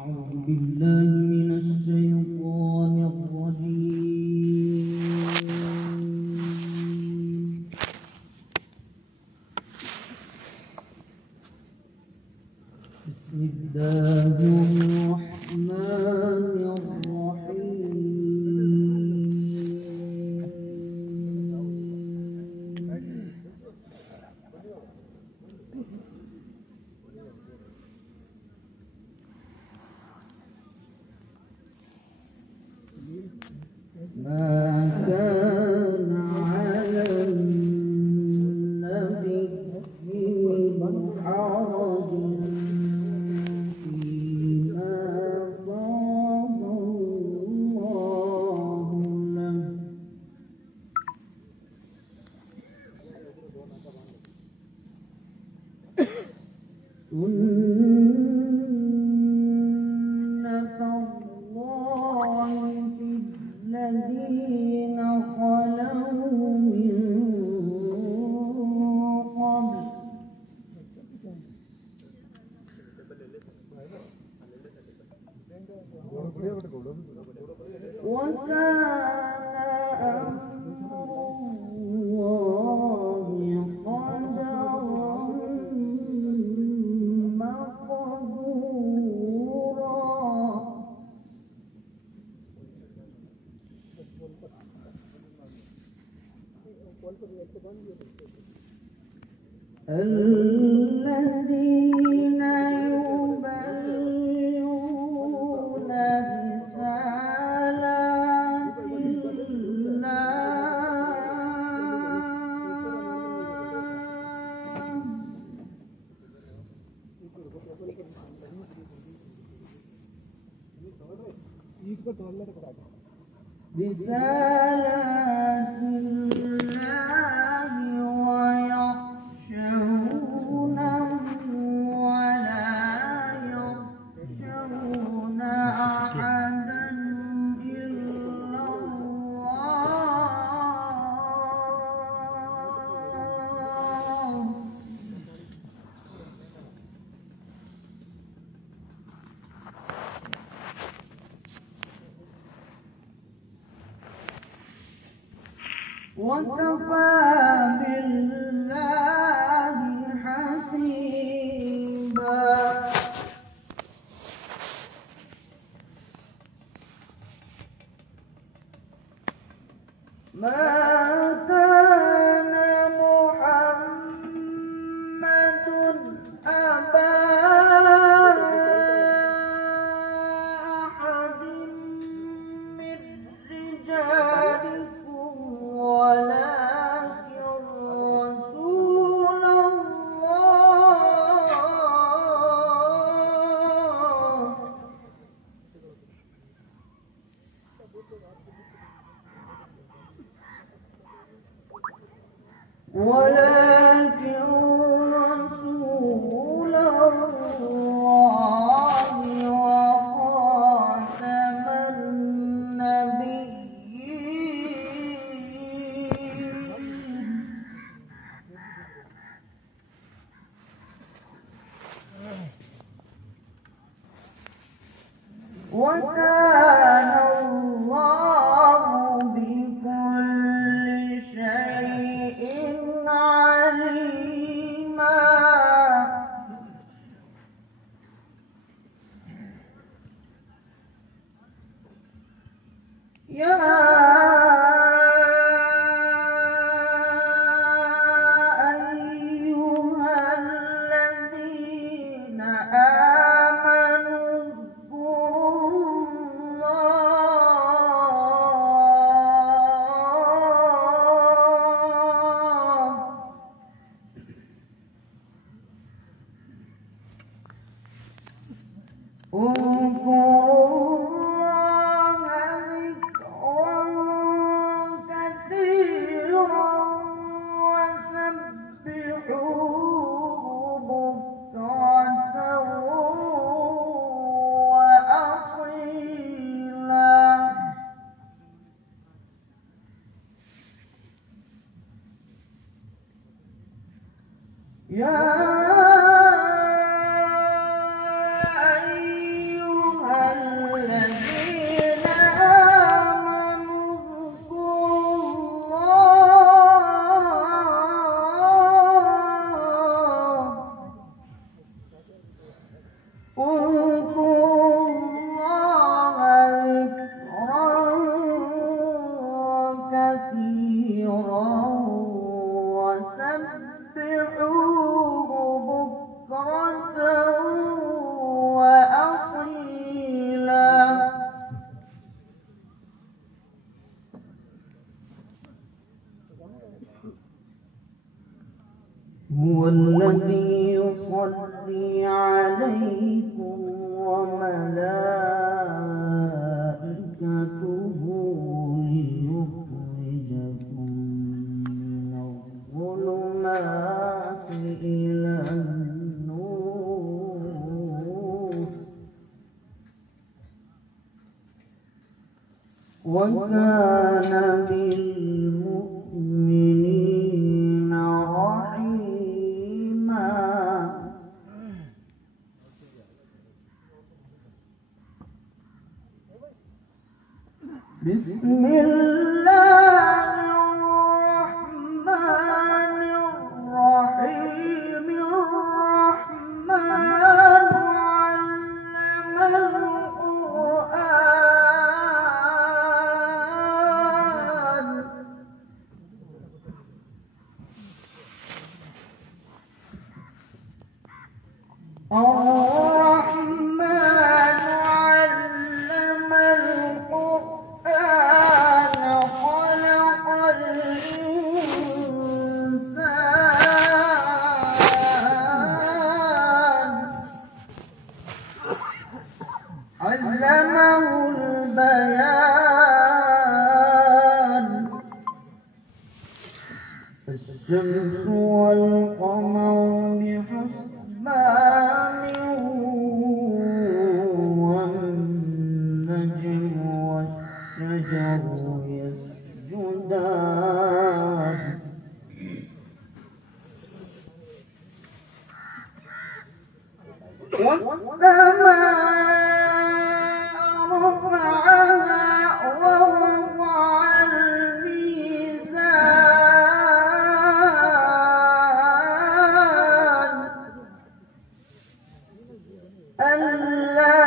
أعوذ بالله من الشيطان الرجيم. بسم الله الرحمن الرحيم. ما كان على النبي من حرج فيما فرض الله له، سنة الله في الذين خلوا من قبل، وكان أمر الله قدرا مقدورا. الذين يبلغون رسالات الله ويخشونه ولا يخشون أحدا إلا الله. وكفى بالله حسيبا. ما كان محمد أبا أحد من رجالكم ولكن رسول الله وخاتم النبيين. وكان الله بكل شيء عليما. يا أيها الذين آمنوا اذكروا الله ذكرا كثيرا وسبحوه بكرة وأصيلا. يا أيها وكان بالمؤمنين رحيما. بسم الله الرحمن الرحيم. الرحمن علم القرآن. الرحمن علم القرآن خلق الإنسان علمه البيان. الشمس والقمر بحسبان والنجم والشجر يسجدان. والسماء رفعها ووضع الميزان ألا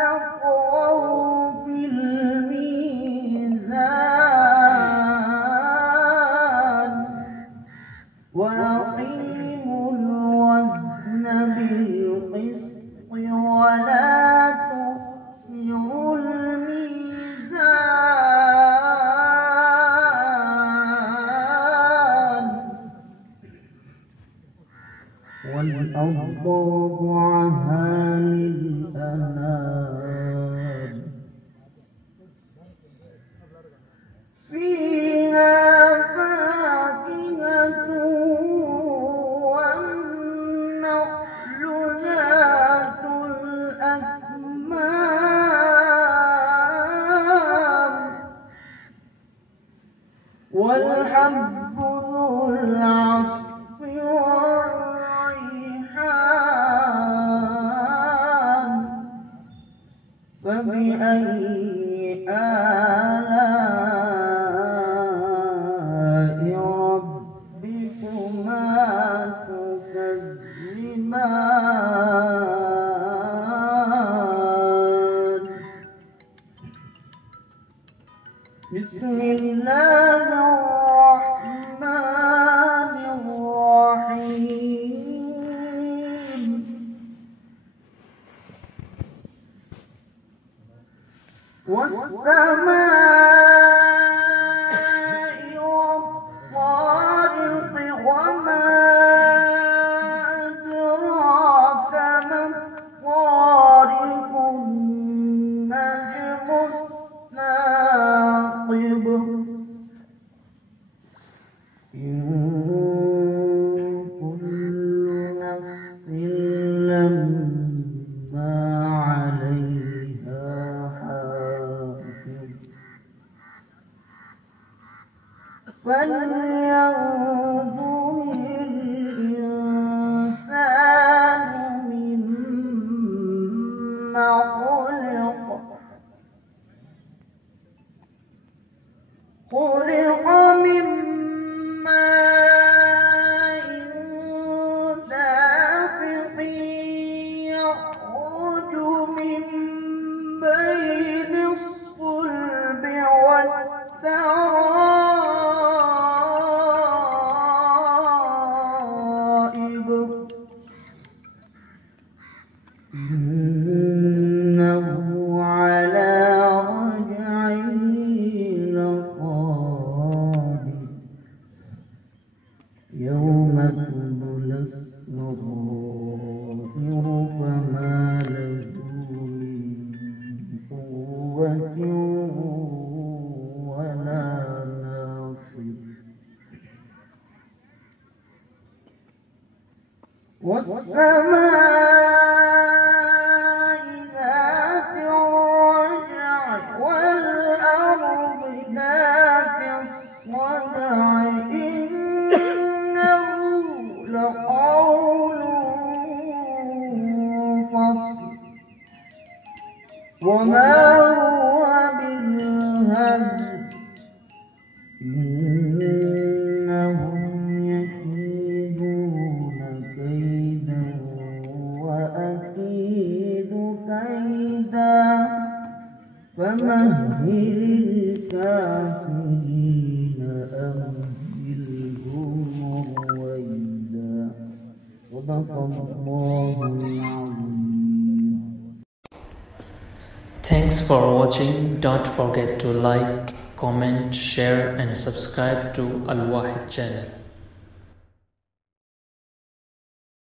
تطغوا في الميزان وأقيموا الوزن بالقسط ولا تخسروا الميزان. والأرض وضعها للأنام فيها فاكهة والنخل ذات الأكمام والحب ذو العصف والريحان. فبأي آلاء ربكما تكذبان. بسم الله الرحمن الرحيم. والسماء والطارق وما أدراك ما الطارق. النجم الثاقب. إن كل نفس لما عليها حافظ. فلينظر الإنسان مما خلق. خلق من ماء دافق يخرج من بين الصلب والترائب. إنه على رجعه لقادر. يوم تبلى السرائر فما له من قوة ولا ناصر. والسماء ذات الرجع والأرض وما هو بالهزل إنهم يكيدون كيدا وأكيد كيدا فمهل الكافرين أمهلهم رويدا صدق الله العظيم. Thanks for watching. Don't forget to like, comment, share and subscribe to Al Wahid channel.